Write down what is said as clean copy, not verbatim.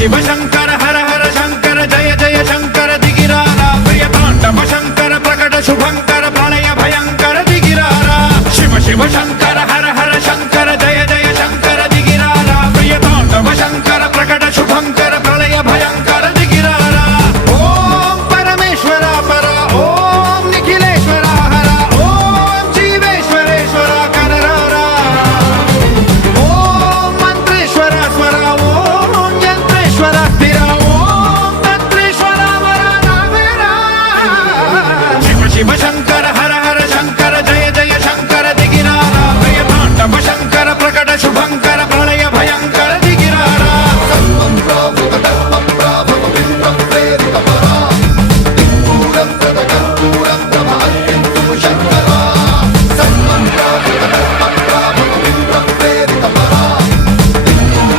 शिव शंकर हर हर शंकर जय जय शंकर दिगिरारा प्रिय तांडव शंकर प्रकट शुभंकर प्रलय भयंकर दिगिरारा शिव शिव शंकर